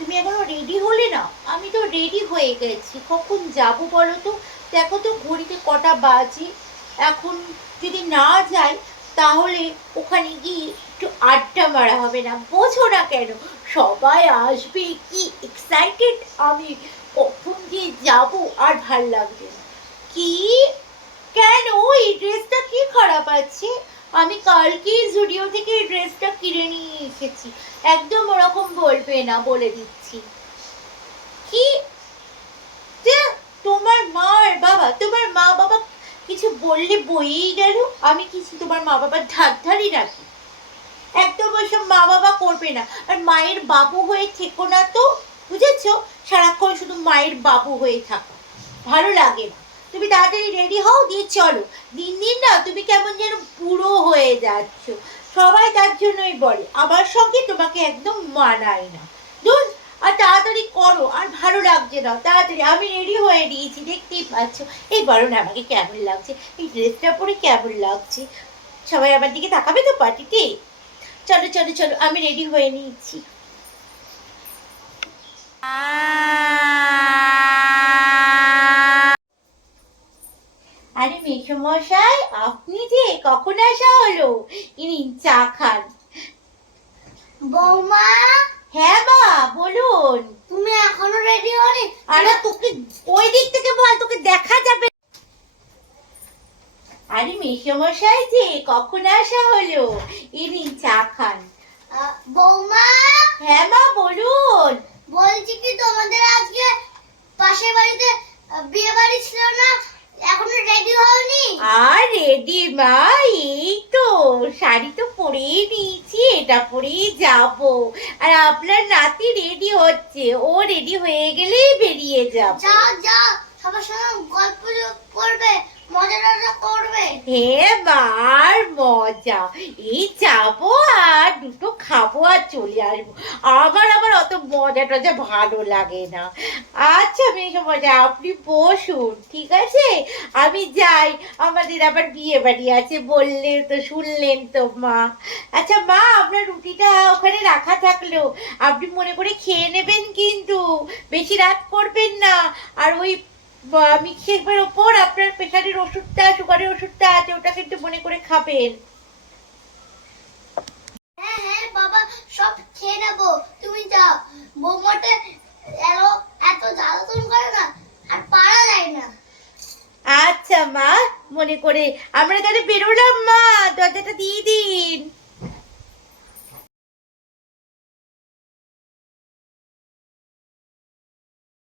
Ready হলে না, আমি তো রেডি হয়ে গেছি। কখন যাব বলো তো? দেখো তো, ঘড়িতে কটা বাজে। এখন যদি না যাই, তাহলে ওখানে গিয়ে একটু আড্ডা মারা হবে না? বোঝো না কেন, সবাই আসবে কি এক্সাইটেড আমি কখন যে যাব আর ভালো লাগবে কি? কেন? এই ড্রেসটা কি খারাপ আছে? আমি কালকেই জুডিও থেকে এই ড্রেসটা কিনে নিয়ে এসেছি। একদম ওরকম বলবে না বলে দিচ্ছি। কি? তোমার মা আর বাবা, তোমার মা বাবা কিছু বললে বইয়েই গেল? আমি কিছু তোমার মা বাবার ধার ধারি রাখি। একদম ওইসব মা বাবা করবে না। আর মায়ের বাবু হয়ে থেকো না তো, বুঝেছ? সারাক্ষণ শুধু মায়ের বাবু হয়ে থাকো। ভালো লাগে না। তুমি তাড়াতাড়ি রেডি হও দিয়ে চলো। দিন দিন না তুমি কেমন যেন বুড়ো হয়ে যাচ্ছ। সবাই তার জন্যই বলে আমার সঙ্গে তোমাকে একদম মানায় না। ধুর, আর তাড়াতাড়ি করো আর ভালো লাগছে না। তাড়াতাড়ি আমি রেডি হয়ে নিয়েছি দেখতেই পাচ্ছ। এই বলো না আমাকে কেমন লাগছে এই ড্রেসটা পরে কেমন লাগছে। সবাই আমার দিকে তাকাবে তো পার্টিতে? চলো চলো চলো আমি রেডি হয়ে নিয়েছি। আরে মেসমশাই আপনি যে কখন আসা হলো? ইনি চা খান। বৌমা? হ্যাঁ বা বলুন। তুমি এখনও রেডি হওনি? আরে তোকে ওই দিক থেকে বল তোকে দেখা যাবে। আরে মেসমশাই যে কখন আসা হলো? ইনি চা খান। বৌমা? হ্যাঁ মা বলুন। বলছি কি তোমাদের আজকে পাশের বাড়িতে বিয়ে বাড়ি ছিল না? এখনও রেডি হওনি? আর রেডি মা এই তো শাড়ি তো পরেই নিয়েছি এটা পরেই যাব। আর আপনার নাতি রেডি হচ্ছে ও রেডি হয়ে গেলেই বেরিয়ে যাব। যাও যাও সবার সঙ্গে গল্প করবে আর মজা। এই যাব আর দুটো খাব আর চলে আসব। আমার আবার অত মজা টজা ভালো লাগে না। আচ্ছা মেয়ে মজা, আপনি বসুন, ঠিক আছে? আমি যাই। আমাদের আবার বিয়ে বাড়ি আছে বললেন তো শুনলেন তো, মা। আচ্ছা মা, আপনার রুটিটা ওখানে রাখা থাকল। আপনি মনে করে খেয়ে নেবেন কিন্তু। বেশি রাত করবেন না। আর ওই মিক্সের ওপর আপনার প্রেশারের ওষুধটা সুগারের ওষুধটা আছে ওটা কিন্তু মনে করে খাবেন। হ্যাঁ হ্যাঁ বাবা সব খেয়ে নেব। তুমি যাও। বৌমাটা এলো এত জ্বালাতন করে না আর পারা যায় না। আচ্ছা মা মনে করে। আমরা তাহলে বেরোলাম মা। দরজাটা দিয়ে